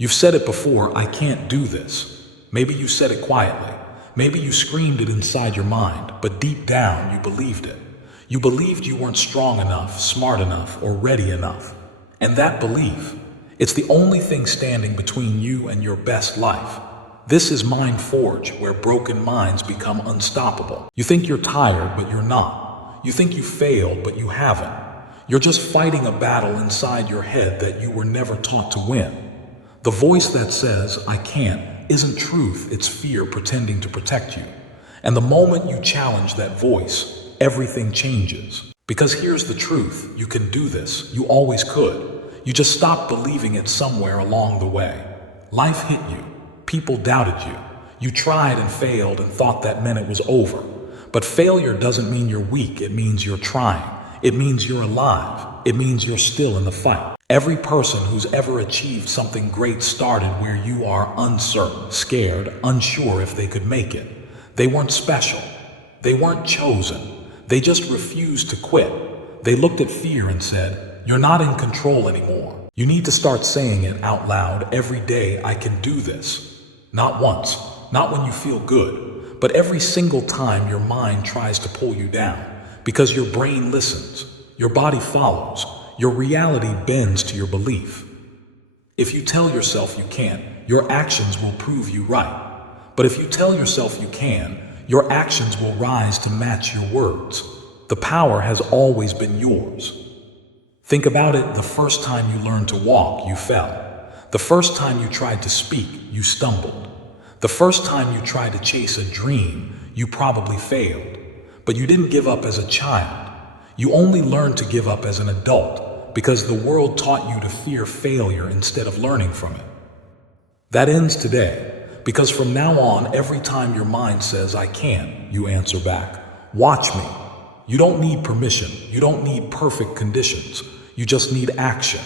You've said it before, I can't do this. Maybe you said it quietly. Maybe you screamed it inside your mind, but deep down you believed it. You believed you weren't strong enough, smart enough, or ready enough. And that belief, it's the only thing standing between you and your best life. This is MindForge, where broken minds become unstoppable. You think you're tired, but you're not. You think you failed, but you haven't. You're just fighting a battle inside your head that you were never taught to win. The voice that says, I can't, isn't truth, it's fear pretending to protect you. And the moment you challenge that voice, everything changes. Because here's the truth, you can do this, you always could. You just stopped believing it somewhere along the way. Life hit you, people doubted you. You tried and failed and thought that meant it was over. But failure doesn't mean you're weak, it means you're trying. It means you're alive, it means you're still in the fight. Every person who's ever achieved something great started where you are, uncertain, scared, unsure if they could make it. They weren't special. They weren't chosen. They just refused to quit. They looked at fear and said, you're not in control anymore. You need to start saying it out loud every day, I can do this. Not once, not when you feel good, but every single time your mind tries to pull you down. Because your brain listens, your body follows. Your reality bends to your belief. If you tell yourself you can't, your actions will prove you right. But if you tell yourself you can, your actions will rise to match your words. The power has always been yours. Think about it, the first time you learned to walk, you fell. The first time you tried to speak, you stumbled. The first time you tried to chase a dream, you probably failed. But you didn't give up as a child. You only learned to give up as an adult. Because the world taught you to fear failure instead of learning from it. That ends today, because from now on, every time your mind says, I can't, you answer back, watch me. You don't need permission, you don't need perfect conditions, you just need action.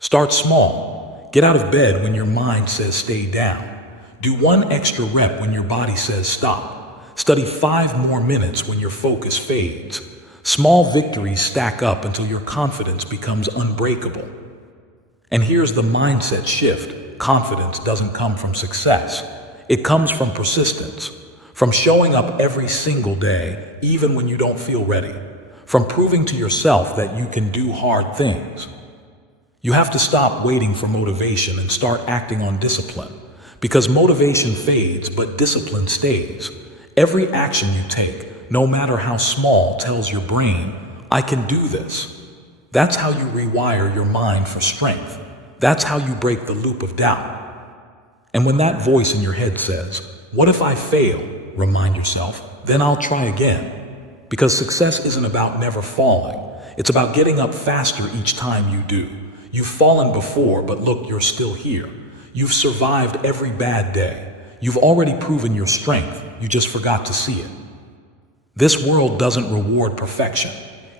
Start small. Get out of bed when your mind says stay down. Do one extra rep when your body says stop. Study 5 more minutes when your focus fades. Small victories stack up until your confidence becomes unbreakable. And here's the mindset shift. Confidence doesn't come from success. It comes from persistence. From showing up every single day, even when you don't feel ready. From proving to yourself that you can do hard things. You have to stop waiting for motivation and start acting on discipline. Because motivation fades, but discipline stays. Every action you take, no matter how small, tells your brain, I can do this. That's how you rewire your mind for strength. That's how you break the loop of doubt. And when that voice in your head says, what if I fail? Remind yourself, then I'll try again. Because success isn't about never falling. It's about getting up faster each time you do. You've fallen before, but look, you're still here. You've survived every bad day. You've already proven your strength. You just forgot to see it. This world doesn't reward perfection.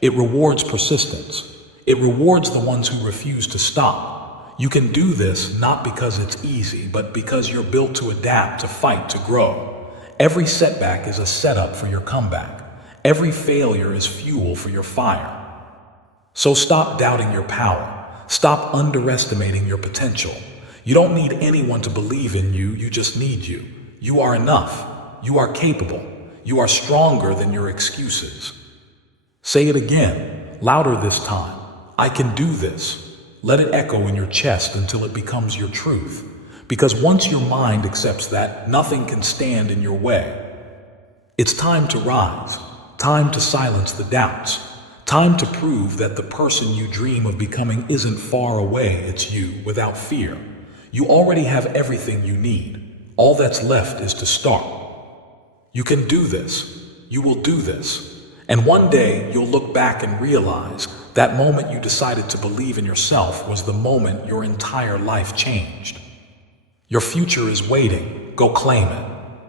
It rewards persistence. It rewards the ones who refuse to stop. You can do this not because it's easy, but because you're built to adapt, to fight, to grow. Every setback is a setup for your comeback. Every failure is fuel for your fire. So stop doubting your power. Stop underestimating your potential. You don't need anyone to believe in you, you just need you. You are enough. You are capable. You are stronger than your excuses. Say it again, louder this time. I can do this. Let it echo in your chest until it becomes your truth. Because once your mind accepts that, nothing can stand in your way. It's time to rise. Time to silence the doubts. Time to prove that the person you dream of becoming isn't far away, it's you, without fear. You already have everything you need. All that's left is to start. You can do this. You will do this. And one day you'll look back and realize that moment you decided to believe in yourself was the moment your entire life changed. Your future is waiting. Go claim it.